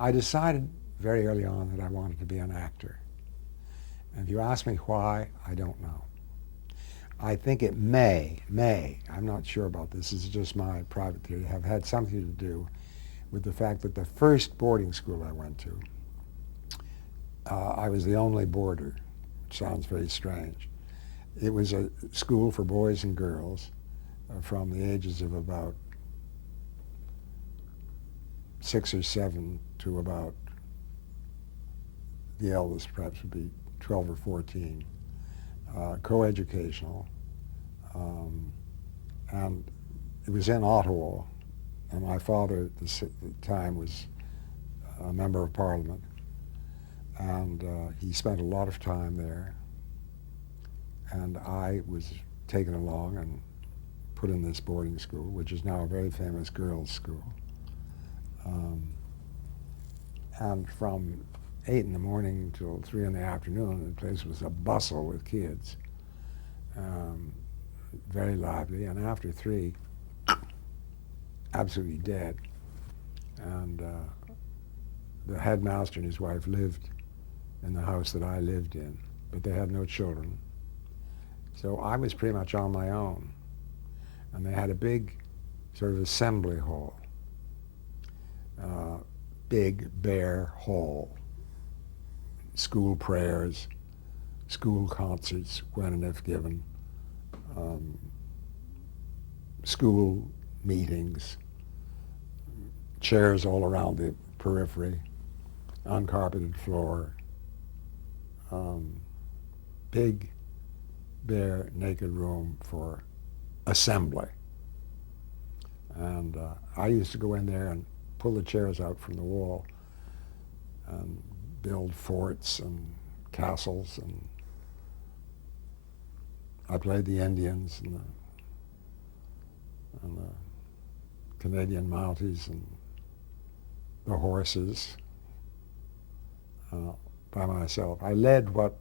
I decided very early on that I wanted to be an actor. And if you ask me why, I don't know. I think it may, I'm not sure about this is just my private theory, have had something to do with the fact that the first boarding school I went to, I was the only boarder, which sounds very strange. It was a school for boys and girls from the ages of about 6 or 7 to about, the eldest perhaps would be 12 or 14, coeducational, and it was in Ottawa, and my father at the time was a member of Parliament, and he spent a lot of time there, and I was taken along and put in this boarding school, which is now a very famous girls' school. And from 8 in the morning till 3 in the afternoon, the place was a bustle with kids, very lively. And after 3, absolutely dead. And the headmaster and his wife lived in the house that I lived in, but they had no children. So I was pretty much on my own. And they had a big sort of assembly hall, big, bare hall, school prayers, school concerts when and if given, school meetings, chairs all around the periphery, uncarpeted floor, big, bare, naked room for assembly. And I used to go in there and pull the chairs out from the wall and build forts and castles, and I played the Indians and the Canadian Mounties and the horses by myself. I led what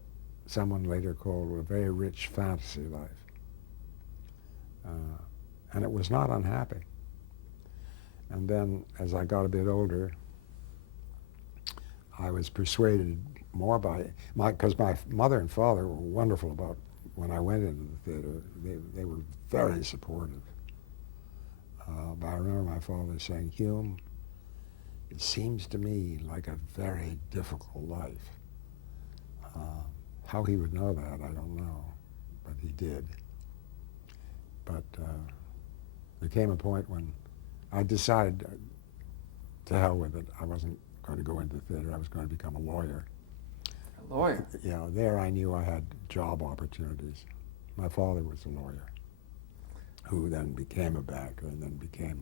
someone later called a very rich fantasy life. And it was not unhappy. And then as I got a bit older, I was persuaded more by because my mother and father were wonderful about when I went into the theater. They were very supportive. But I remember my father saying, "Hume, it seems to me like a very difficult life." How he would know that, I don't know, but he did. But there came a point when I decided to hell with it. I wasn't going to go into theater. I was going to become a lawyer. A lawyer? Yeah, there I knew I had job opportunities. My father was a lawyer who then became a banker and then became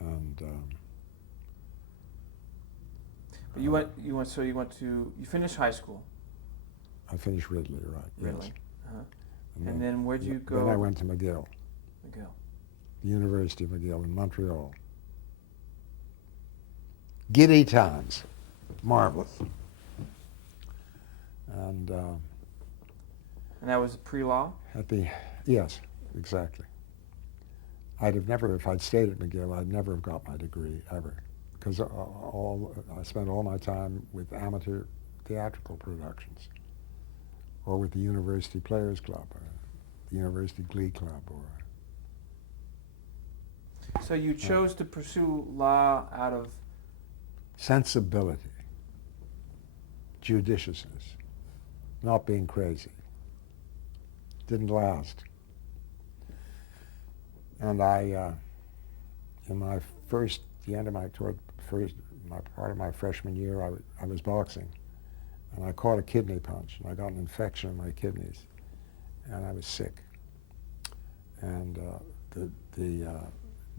and But you finished high school. I finished Ridley, right? Ridley. Yes. Uh-huh. And then where'd you go? Then I went to McGill. McGill. The University of McGill in Montreal. Giddy times, marvelous. And that was pre-law? Yes, exactly. I'd have never, if I'd stayed at McGill, I'd never have got my degree ever, because I spent all my time with amateur theatrical productions, or with the University Players Club, or the University Glee Club, or. So you chose to pursue law out of sensibility, judiciousness, not being crazy. Didn't last. And I, in my part of my freshman year, I was boxing, and I caught a kidney punch, and I got an infection in my kidneys, and I was sick. And the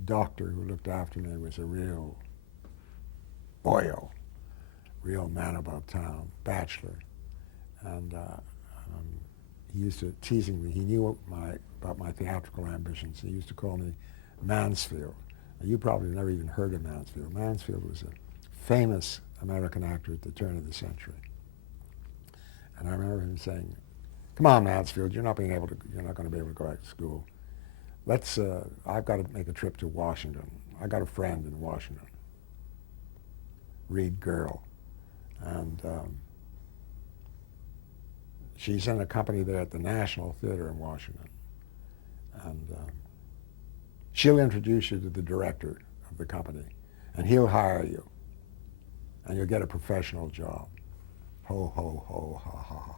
doctor who looked after me was a real boyo, real man about town, bachelor, and he used to teasing me. He knew about my theatrical ambitions. He used to call me Mansfield. Now, you probably never even heard of Mansfield. Mansfield was a famous American actor at the turn of the century. And I remember him saying, "Come on, Mansfield, you're not going to be able to go back to school. I've got to make a trip to Washington. I got a friend in Washington." read girl. And she's in a company there at the National Theater in Washington. And she'll introduce you to the director of the company, and he'll hire you, and you'll get a professional job. Ho, ho, ho, ha, ha, ha.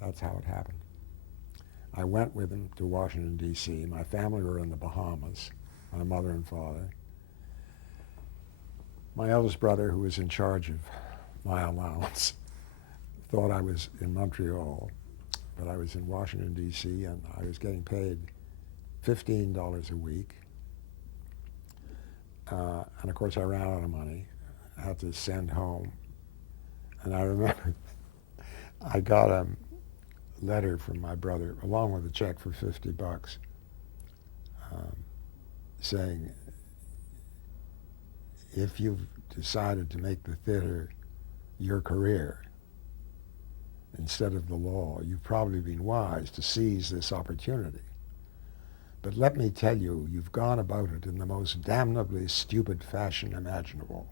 That's how it happened. I went with him to Washington, D.C. My family were in the Bahamas, my mother and father. My eldest brother, who was in charge of my allowance, thought I was in Montreal, but I was in Washington, D.C., and I was getting paid $15 a week. And of course, I ran out of money. I had to send home. And I remember I got a letter from my brother, along with a check for $50, saying, if you've decided to make the theater your career instead of the law, you've probably been wise to seize this opportunity. But let me tell you, you've gone about it in the most damnably stupid fashion imaginable.